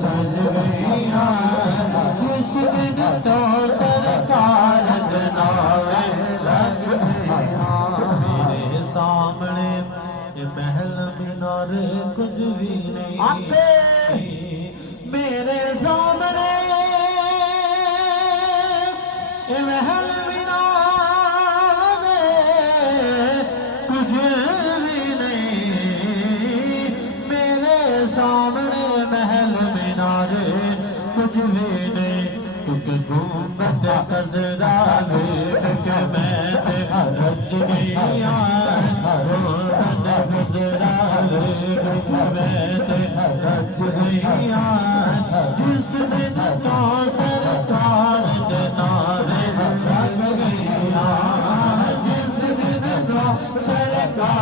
سج گئیاں جس دن تو سرکار جناوے لگ گئیاں میرے سامنے یہ محل مینار کچھ بھی نہیں میرے سامنے یہ محل مینار کچھ بھی نہیں میرے سامنے محل مینار کچھ بھی نہیں کیونکہ گنبد خضرا دیکھ کے میں رج گیا گنبد خضرا دیکھ کے میں رج گیا جس دن تو